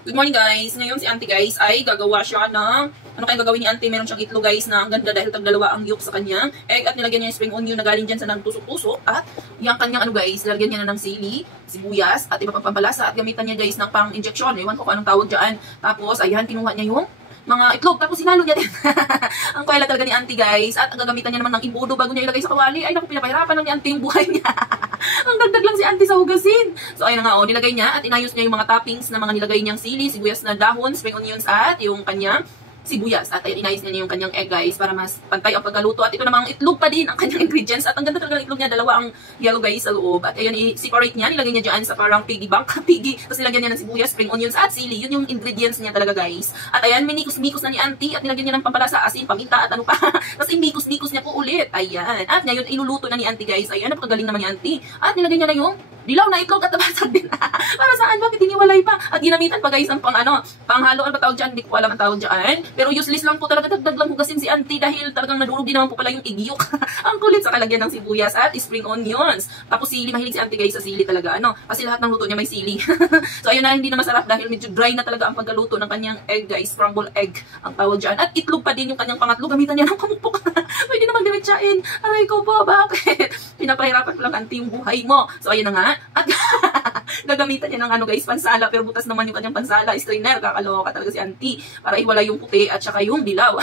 Good morning guys! Ngayon si auntie guys ay gagawa siya ng, ano kaya gagawin ni auntie? Meron siyang itlog guys na ang ganda dahil tagdalawa ang yolk sa kanyang egg at nilagyan niya yung spring onion na galing dyan sa nagtusok-tusok at yung kanyang ano guys, nilagyan niya na ng sili, sibuyas at iba pang pampalasa at gamitan niya guys ng pang injection. Ewan ko kung anong tawag dyan. Tapos ayan, kinuha niya yung mga itlog, tapos sinalo niya din. Ang kuwela talaga ni auntie guys. At ang gagamitan niya naman ng imbudo bago niya ilagay sa kawali. Ay naku, pinapahirapan lang ni auntie yung buhay niya. Ang dagdag lang si auntie sa hugasin. So ayun na nga, nilagay niya at inayos niya yung mga toppings na mga nilagay niyang sili, sibuyas na dahon, spring onions at yung kanyang sibuyas. At ayun, inayos niya yung kanyang egg guys para mas pantay ang pagkaluto. At ito namang itlog pa din ang kanyang ingredients. At ang ganda talaga ng itlog niya, dalawa ang yellow guys sa loob. At ayun, i-separate niya, nilagay niya dyan sa parang piggy bank, piggy. Tapos nilagyan niya ng sibuyas, spring onions at sili. Yun yung ingredients niya talaga guys. At ayan, minikos-mikos na ni auntie at nilagyan niya ng pampalasa, asin, paminta at ano pa. Tapos imikos-mikos niya po ulit. Ayan. At ngayon, iluluto na ni auntie guys. Ayan, napakagaling naman ni auntie. At nilagay niya na yung dilaw na itlog at nabasag din. Para saan? Bakit hiniwalay pa? At ginamitan pa guys ang panghalo. Ano ba tawag dyan? Hindi ko alam ang tawag dyan. Pero useless lang po talaga. Dagdag lang hugasin si auntie dahil talagang nadurog din naman po pala yung igyok. Ang kulit sa kalagyan ng sibuyas at spring onions. Tapos sili. Mahilig si auntie guys sa sili talaga. Ano? Kasi lahat ng luto niya may sili. So ayun na, hindi na masarap dahil medyo dry na talaga ang pagkaluto ng kanyang egg guys. Scrambled egg ang tawag dyan. At itlog pa din yung kanyang pangatlo. Gamitan niya ng pamukpok. Pwede naman diretsain. Aray ko po, bakit? Pinapahirapan ko lang auntie yung buhay mo. So ayun na nga. At gagamitan niya ng ano guys, pansala. Pero butas naman yung kanyang pansala. Strainer. Kakaloka talaga si auntie. Para iwala yung puti at saka yung dilaw.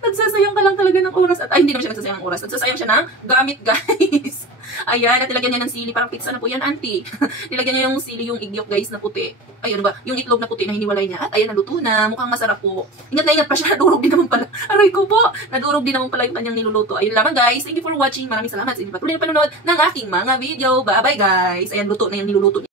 Nagsasayang ka lang talaga ng oras. At ay, hindi naman siya nagsasayang ng oras. Nagsasayang siya ng gamit guys. Ayan. At nilagyan niya ng sili. Parang pizza na po yan auntie. Nilagyan niya yung sili, yung igyok guys na puti. Ayun ba? Yung itlog na puti na hiniwalay niya. At ayan, naluto na. Mukhang masarap po. Ingat na ingat pa siya. Nadurog din naman pala. Aray ko po. Nadurog din naman pala yung kanyang niluluto. Ayun lamang guys. Thank you for watching. Maraming salamat sa inyong patuloy na panonood ng aking mga video. Bye bye guys. Ayan, luto na yung niluluto niya.